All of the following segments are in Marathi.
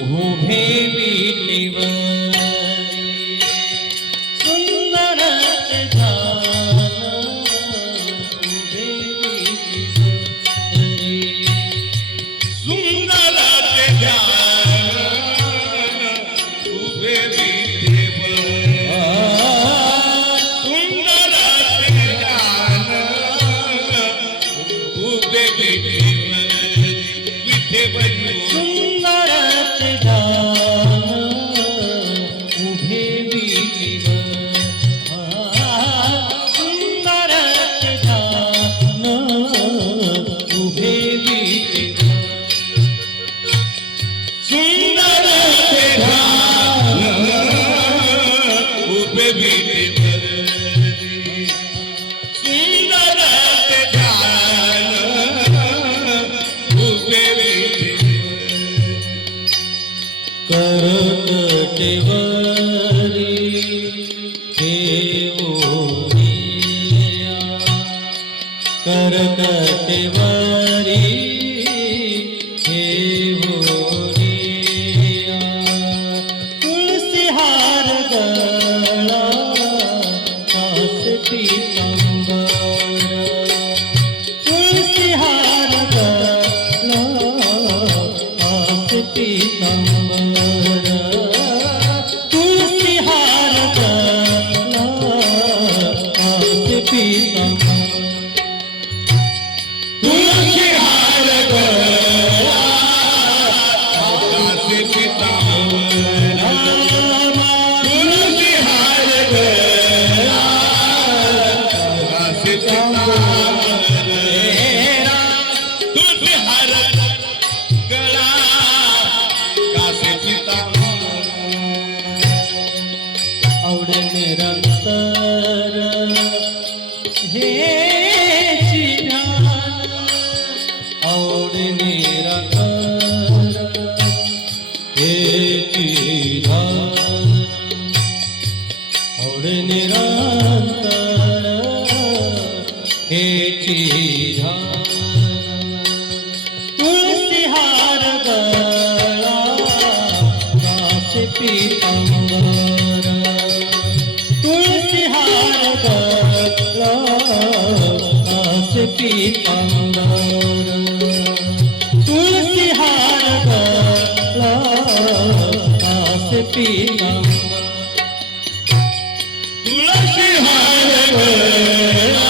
उभे विटेवरी सुंदर ध्यान उभे विटेवरी सुंदर ध्यान उभे विटेवरी सुंदर ध्यान उभे विटेवरी विटेवरी सुंदर ध्यान उभे विटेवरी सुंदर ध्यान उभे विटेवरी सुंदर ध्यान उभे विटेवरी सुंदर ध्यान उभे विटेवरी करकटेवरी ठेवोनिया करकटेवरी ठेवोनिया तुलसी हार गळा कास पीतांबर तुलसी हार गळा कास पीतांबर तुलसी हार गळा कास पीतांबर तुलसी हार गळा कासे पीतांबर तुलसी हार गळा कासे पीतांबर तुलसी हार गळा कासे पीतांबर आवडे निरंतर हे ध्यान आवडे निरंतर हे ध्यान आवडे निरंतर हे ध्यान तुलसी हार गळा कास पीतांबर तुलसी हार गळा कास पीतांबर तुलसी हार गळा कास पीतांबर तुलसी हार गळा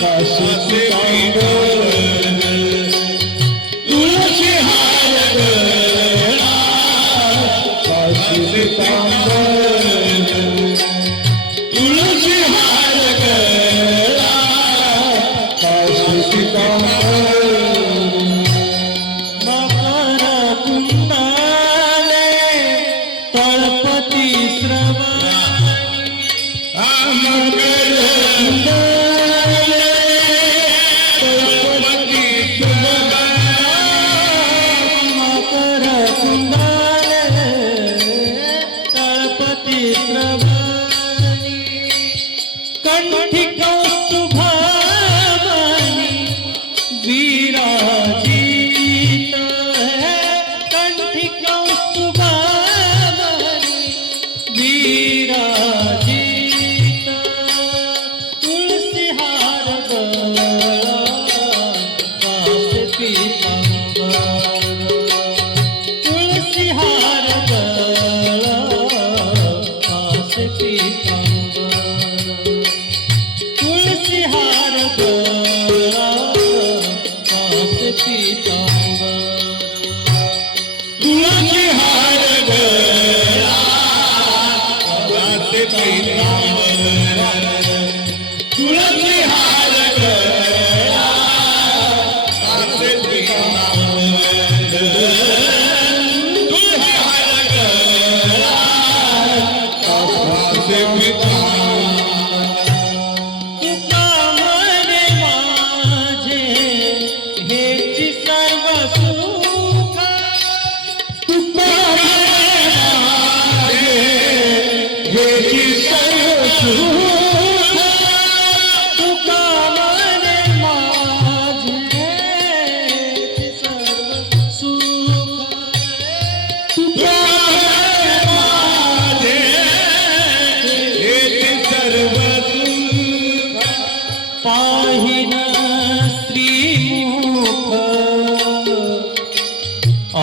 कासे पीतांबर तुलसी हार गळा कासे पीतांबर तुलसी हार गळा कासे पीतांबर मकर कुंडले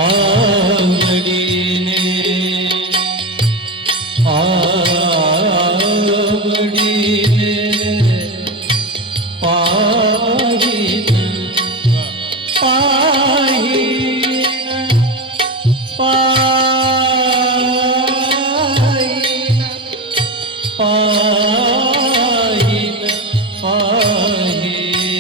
आवडीने आवडीने पाहिन पाहिन पाहिन पाहिन पाहिन पाहिन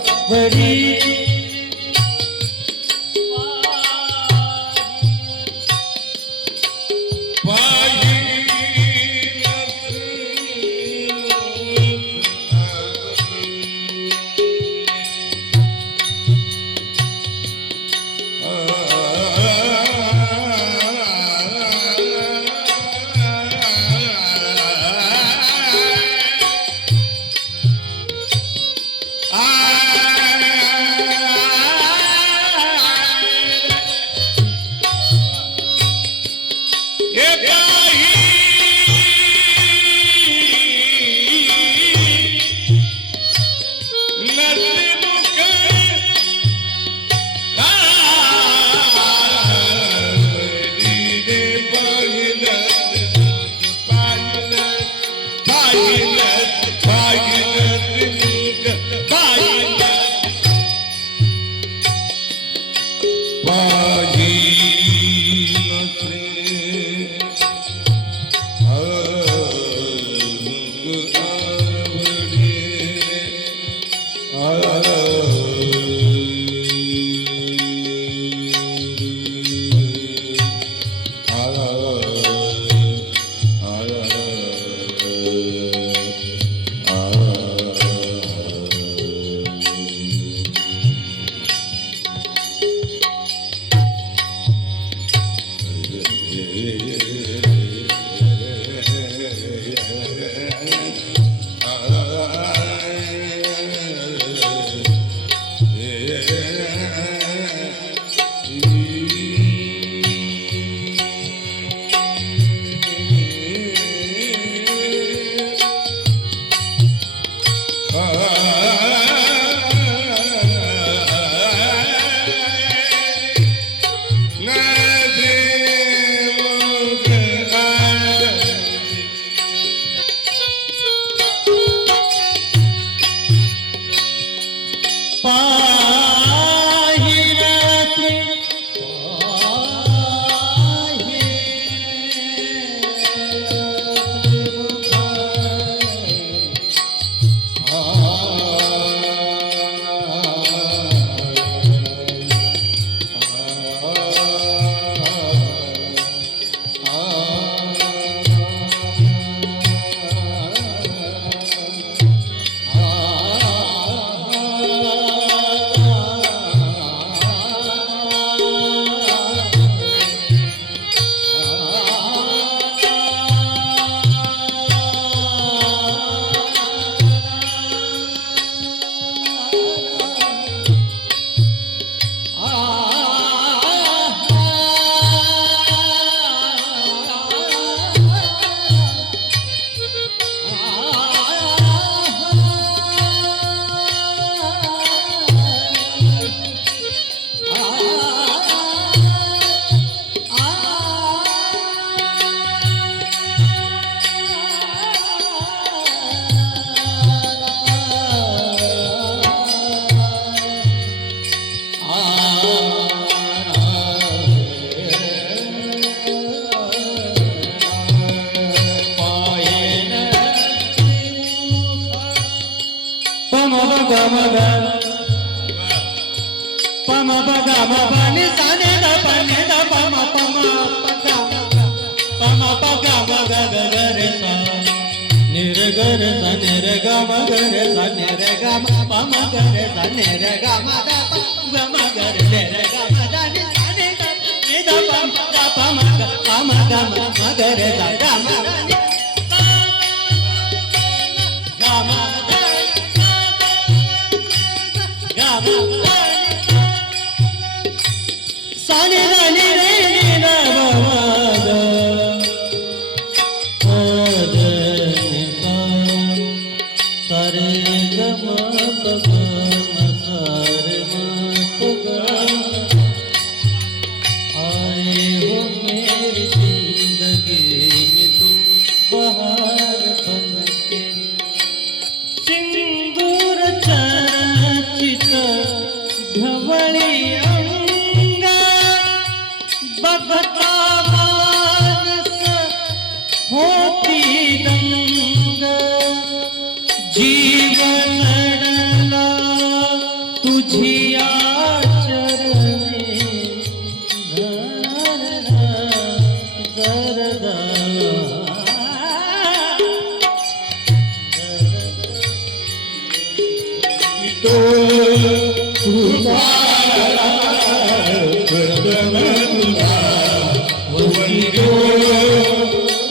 मृग आवडीने आवडी गर सा रे ग म ग रे सा रे ग म प म ग रे सा रे ग म द प ग म ग रे रे ग म द नि सा नि द नि द प म ग प म ग प म गम मगर गम गम गम सानी रानी रे नीरा सारे गम सारे आए हो मेरी जिंदगी में तुम बहार बन के सिंदूर चर्चित धवली अंगा बघता मानस होती दंग जीवन लढला तुझी आचरणे गरदा तो तुम्हारा कदम वंदो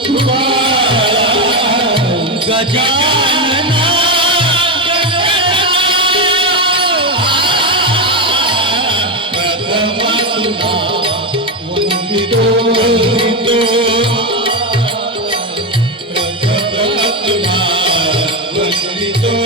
तुम्हारा गजानना कदम वंदो वंदो कदम वंदो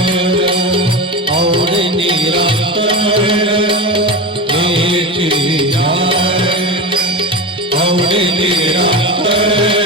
और निरंतर और निरंतर